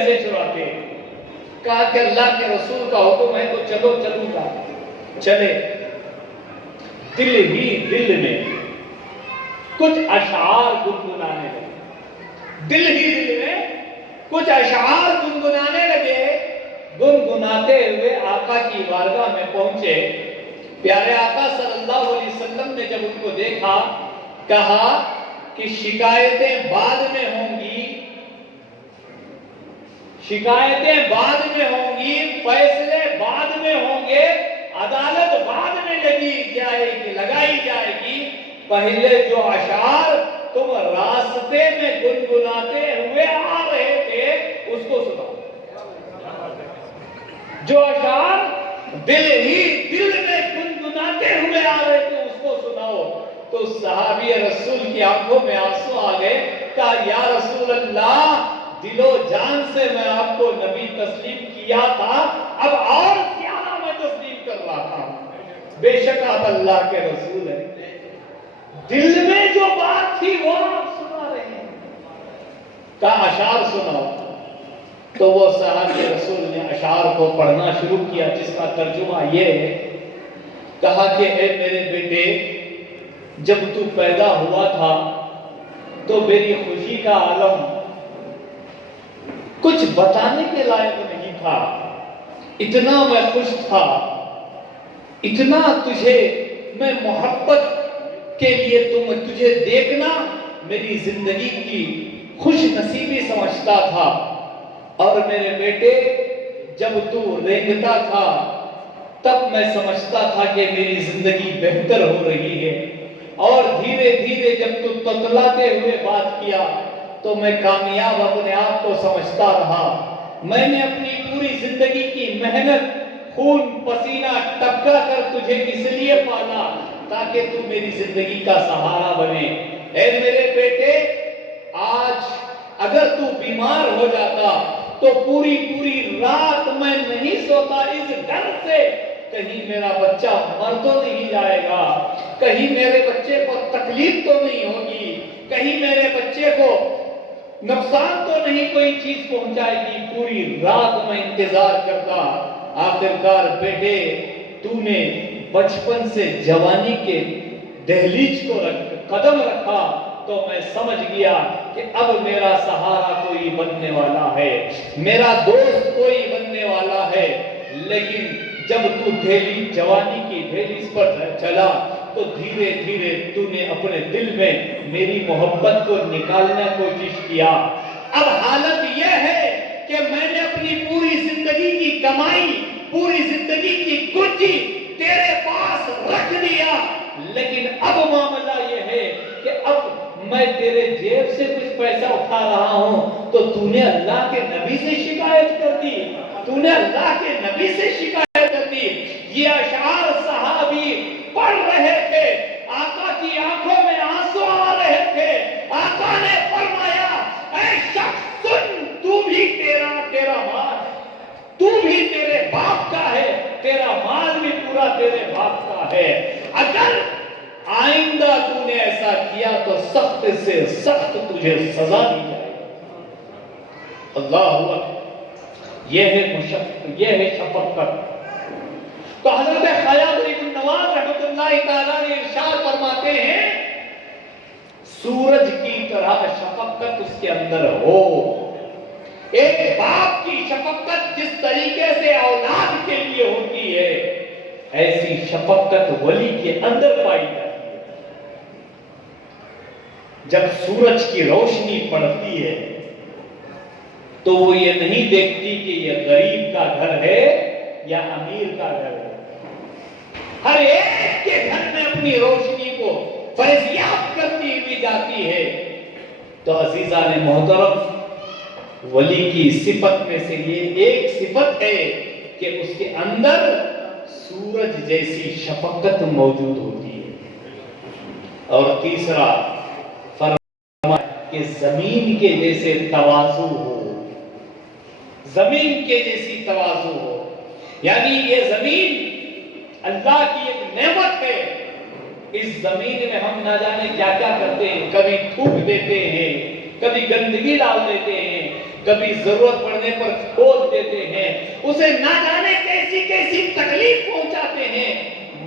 کیسے چراتے؟ کہا کہ اللہ کے رسول کا حکم ہے تو چلو، چلوں گا۔ چلے، دل ہی دل میں کچھ اشعار گنگنانے لگے، دل ہی دل میں کچھ اشعار گنگنانے لگے۔ گنگناتے ہوئے آقا کی بارگاہ میں پہنچے۔ پیارے آقا صلی اللہ علیہ وسلم نے جب ان کو دیکھا، کہا کہ شکایتیں بعد میں ہوں گی، شکایتیں بعد میں ہوں گی، فیصلے بعد میں ہوں گے، عدالت بعد میں لگائی جائے گی، پہلے جو اشعار تم راستے میں گنگناتے ہوئے آ رہے تھے اس کو سناؤ۔ جو اشعار دل ہی دل میں گنگناتے ہوئے آ رہے تھے اس کو سناؤ۔ تو صحابی رسول کی آنکھوں میں آنسو آ گئے، کہا یا رسول اللہ، دل و جان سے میں آپ کو نبی تسلیم کیا تھا، اب اور زیادہ میں تسلیم کر رہا تھا۔ بے شک آپ اللہ کے رسول ہیں، دل میں جو بات تھی وہ آپ سنا رہے ہیں، کہا اشعار سناؤ۔ تو وہ صحابی رسول نے اشعار کو پڑھنا شروع کیا، جس کا ترجمہ یہ ہے، کہا کہ اے میرے بیٹے، جب تو پیدا ہوا تھا تو میری خوشی کا عالم کچھ بتانے کے لائق نہیں تھا، اتنا میں خوش تھا، اتنا تجھے میں محبت کے لیے تجھے دیکھنا میری زندگی کی خوش نصیبی سمجھتا تھا۔ اور میرے بیٹے، جب تو رینگتا تھا تب میں سمجھتا تھا کہ میری زندگی بہتر ہو رہی ہے، اور دھیرے دھیرے جب تو تتلاتے ہوئے بات کیا تو میں کامیاب اپنے آپ کو سمجھتا رہا۔ میں نے اپنی پوری زندگی کی محنت، خون پسینہ ٹپکا کر تجھے اس لیے پالا تاکہ تو میری زندگی کا سہارا بنے۔ اے میرے بیٹے، آج اگر تو بیمار ہو جاتا تو پوری رات میں نہیں سوتا، اس ڈر سے کہیں میرا بچہ مر تو نہیں جائے گا، کہیں میرے بچے کو تکلیف تو نہیں ہوگی، کہیں میرے بچے کو نقصان تو نہیں کوئی چیز پہنچائے گی۔ پوری رات میں انتظار کرتا۔ آخرکار بیٹے، تو نے بچپن سے جوانی کے دہلیز کو قدم رکھا تو میں سمجھ گیا کہ اب میرا سہارا کوئی بننے والا ہے، میرا دوست کوئی بننے والا ہے۔ لیکن جب تو جوانی کی دہلیز پر چلا تو دھیرے دھیرے تو نے اپنے دل میں میری محبت کو نکالنے کی کوشش کیا۔ اب حالت یہ ہے کہ میں نے اپنی پوری زندگی کی کمائی، پوری زندگی کی کنجی تیرے پاس رکھ دیا، لیکن اب معاملہ یہ ہے کہ اب میں تیرے جیب سے کچھ پیسہ اٹھا رہا ہوں تو نے اللہ کے نبی سے شکایت کر دی، تو نے اللہ کے نبی سے شکایت کر دی۔ یہ اشعار صحابی پڑھ رہے تھے، آقا کی آنکھوں میں آنسو آ رہے تھے۔ آقا نے فرمایا، اے شخص سن، تو بھی تیرا مال، تو بھی تیرے باپ کا ہے، تیرا مال بھی پورا تیرے باپ کا ہے۔ اگر آئندہ تو نے ایسا کیا تو سخت سے سخت تجھے سزا دی جائے گی۔ اللہ اکبر، یہ ہے شفقت۔ تو حضرت خواجہ غریب النواز رحمۃ اللہ تعالیٰ نے ارشاد فرماتے ہیں، سورج کی طرح شفقت اس کے اندر ہو۔ ایک باپ کی شفقت جس طریقے سے اولاد کے لیے ہوتی ہے، ایسی شفقت ولی کے اندر پائی جاتی ہے۔ جب سورج کی روشنی پڑتی ہے تو وہ یہ نہیں دیکھتی کہ یہ غریب کا گھر ہے یا امیر کا گھر ہے، ہر ایک کے گھر میں اپنی روشنی کو فیضیاب کرتی ہوئی جاتی ہے۔ تو عزیزان محترم، ولی کی صفت میں سے یہ ایک صفت ہے کہ اس کے اندر سورج جیسی شفقت موجود ہوتی ہے۔ اور تیسرا کہ زمین کے جیسے تواضع ہو، زمین کے جیسی تواضع ہو، یعنی یہ زمین اللہ کی ایک نعمت ہے۔ اس زمین میں ہم نہ جانے کیا کیا کرتے ہیں، کبھی تھوک دیتے ہیں، کبھی گندگی ڈال دیتے ہیں، کبھی ضرورت پڑنے پر کھود دیتے ہیں، اسے نہ جانے کیسی کیسی تکلیف پہنچاتے ہیں،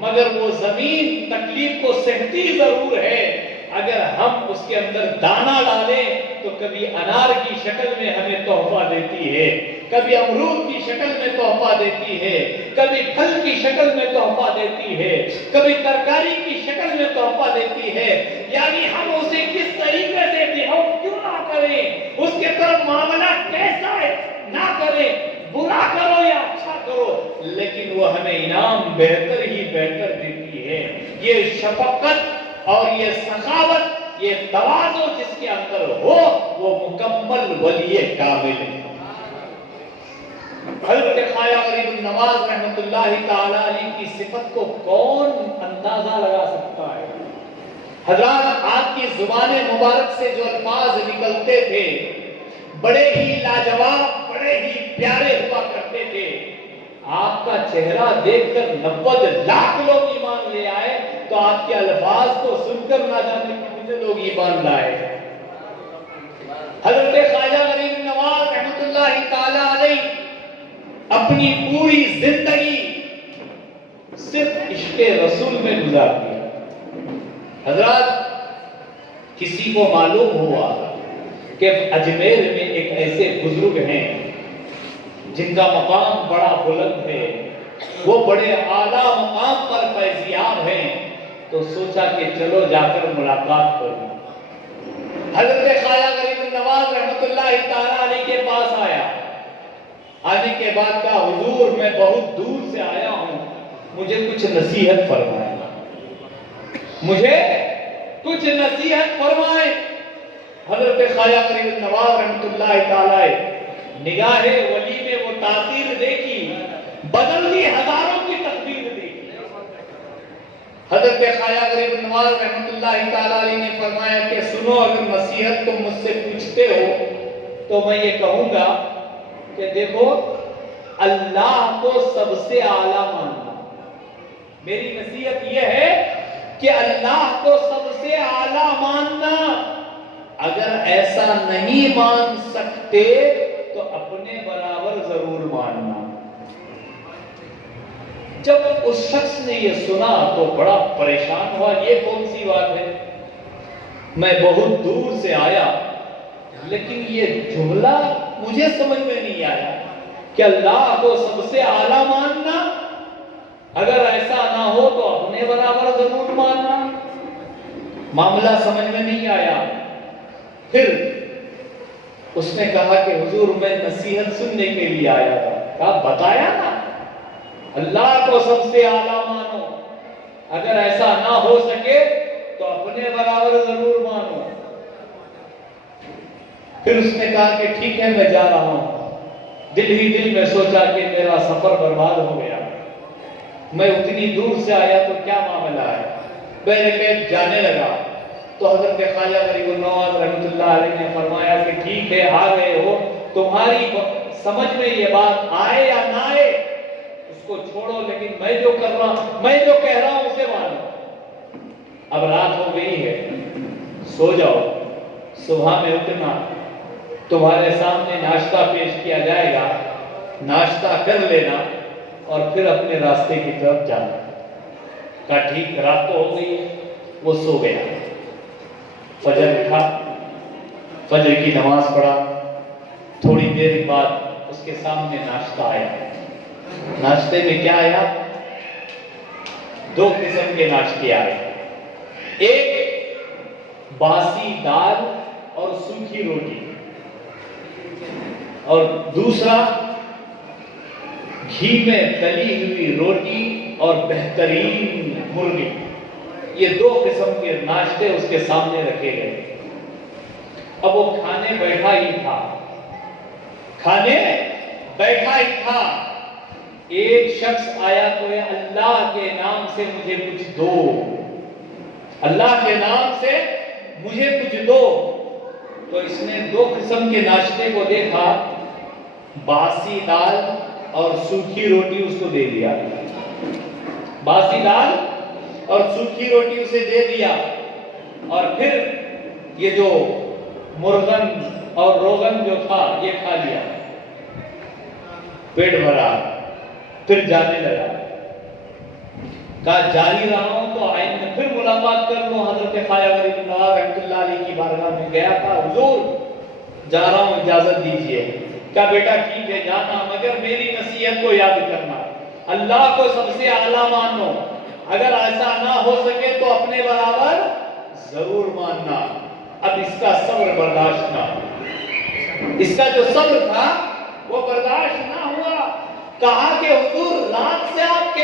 مگر وہ زمین تکلیف کو سہتی ضرور ہے۔ اگر ہم اس کے اندر دانہ ڈالیں تو کبھی انار کی شکل میں ہمیں تحفہ دیتی ہے، کبھی امرود کی شکل میں تحفہ دیتی ہے، کبھی پھل کی شکل میں تحفہ دیتی ہے، کبھی ترکاری کی شکل میں تحفہ دیتی ہے۔ یعنی ہم اسے کس طریقے سے بہیو کیوں نہ کریں، اس کے طرف معاملہ کیسا ہے نہ کریں، برا کرو یا اچھا کرو، لیکن وہ ہمیں انعام بہتر ہی بہتر دیتی ہے۔ یہ شفقت اور یہ سخاوت، یہ تواضع جس کے اندر ہو وہ مکمل ولی کامل ہے۔ حضرت خواجہ غریب النواز رحمۃ اللہ تعالی علیہ کی صفت کو کون اندازہ لگا سکتا ہے؟ حضرات، آپ کی زبان مبارک سے جو الفاظ نکلتے تھے بڑے ہی لاجواب، بڑے ہی پیارے ہوا کرتے تھے۔ آپ کا چہرہ دیکھ کر 90 لاکھ لوگ ایمان لے آئے تو آپ کے الفاظ کو سن کر نہ جانے کتنے لوگ ایمان لائے۔ حضرت خواجہ غریب نواز رحمۃ اللہ تعالی علیہ اپنی پوری زندگی صرف عشق رسول میں گزار دیا۔ حضرات، کسی کو معلوم ہوا کہ اجمیر میں ایک ایسے بزرگ ہیں جن کا مقام بڑا بلند ہے، وہ بڑے اعلیٰ مقام پر فیضیاب ہیں، تو سوچا کہ چلو جا کر ملاقات کروں۔ حضرت خواجہ غریب النواز رحمۃ اللہ تعالی علیہ کے پاس آیا۔ آنے کے بعد کہا، حضور میں بہت دور سے آیا ہوں، مجھے کچھ نصیحت فرمائیں، مجھے کچھ نصیحت فرمائیں۔ حضرت خواجہ غریب النواز رحمۃ اللہ تعالی نگاہ ولی میں وہ تاثیر دیکھی، بدلتی ہزاروں کی تقدیر دیکھی۔ حضرت خواجہ غریب النواز رحمۃ اللہ تعالی علیہ نے فرمایا کہ سنو، اگر نصیحت تم مجھ سے پوچھتے ہو تو میں یہ کہوں گا کہ دیکھو، اللہ کو سب سے اعلیٰ ماننا۔ میری نصیحت یہ ہے کہ اللہ کو سب سے اعلیٰ ماننا۔ اگر ایسا نہیں مان سکتے تو اپنے برابر ضرور ماننا۔ جب اس شخص نے یہ سنا تو بڑا پریشان ہوا، یہ کون سی بات ہے، میں بہت دور سے آیا لیکن یہ جملہ مجھے سمجھ میں نہیں آیا کہ اللہ کو سب سے اعلیٰ ماننا، اگر ایسا نہ ہو تو اپنے برابر ضرور ماننا۔ معاملہ سمجھ میں نہیں آیا۔ پھر اس نے کہا کہ حضور میں نصیحت سننے کے لیے آیا تھا۔ کہا بتایا نا، اللہ کو سب سے اعلیٰ مانو، اگر ایسا نہ ہو سکے تو اپنے برابر ضرور مانو۔ پھر اس نے کہا کہ ٹھیک ہے میں جا رہا ہوں۔ دل ہی دل میں سوچا کہ میرا سفر برباد ہو گیا، میں اتنی دور سے آیا تو کیا معاملہ ہے، بہرکیف جانے لگا تو حضرت خواجہ غریب النواز رحمۃ اللہ علیہ نے فرمایا کہ ٹھیک ہے آ گئے ہو، تمہاری سمجھ میں یہ بات آئے یا نہ آئے اس کو چھوڑو، لیکن میں جو کہہ رہا ہوں اسے مانو۔ اب رات ہو گئی ہے، سو جاؤ، صبح میں اٹھنا، تمہارے سامنے ناشتہ پیش کیا جائے گا، ناشتہ کر لینا اور پھر اپنے راستے کی طرف جانا۔ کہا ٹھیک، رات تو ہو گئی ہے۔ وہ سو گیا۔ فجر اٹھا، فجر کی نماز پڑھا، تھوڑی دیر بعد اس کے سامنے ناشتہ آیا۔ ناشتے میں کیا آیا؟ 2 قسم کے ناشتے آئے، ایک باسی دال اور سوکھی روٹی، اور دوسرا گھی میں تلی ہوئی روٹی اور بہترین مرغی۔ یہ 2 قسم کے ناشتے اس کے سامنے رکھے گئے۔ اب وہ کھانے بیٹھا ہی تھا، ایک شخص آیا تو اللہ کے نام سے مجھے کچھ دو، اللہ کے نام سے مجھے کچھ دو۔ تو اس نے 2 قسم کے ناشتے کو دیکھا، باسی دال اور سوکھی روٹی اس کو دے دیا، باسی دال اور سوکھی روٹی اسے دے دیا، اور پھر یہ جو مرغن اور روغن جو تھا یہ کھا لیا، پیٹ بھرا، پھر جانے لگا، کہا جاری رہا ہوں تو آئین میں پھر ملاقات کر لوں۔ حضرت خواجہ غریب نواز رحمۃ اللہ علیہ کی بارگاہ میں گیا تھا، حضور جا رہا ہوں، اجازت دیجیے۔ کہا بیٹا ٹھیک ہے جانا، مگر میری نصیحت کو یاد کرنا، اللہ کو سب سے اعلیٰ مانو، اگر ایسا نہ ہو سکے تو اپنے برابر ضرور ماننا۔ اب اس کا صبر برداشت نہ ہوا، اس کا جو صبر تھا وہ برداشت نہ ہوا۔ کہا کہ حضور رات سے آپ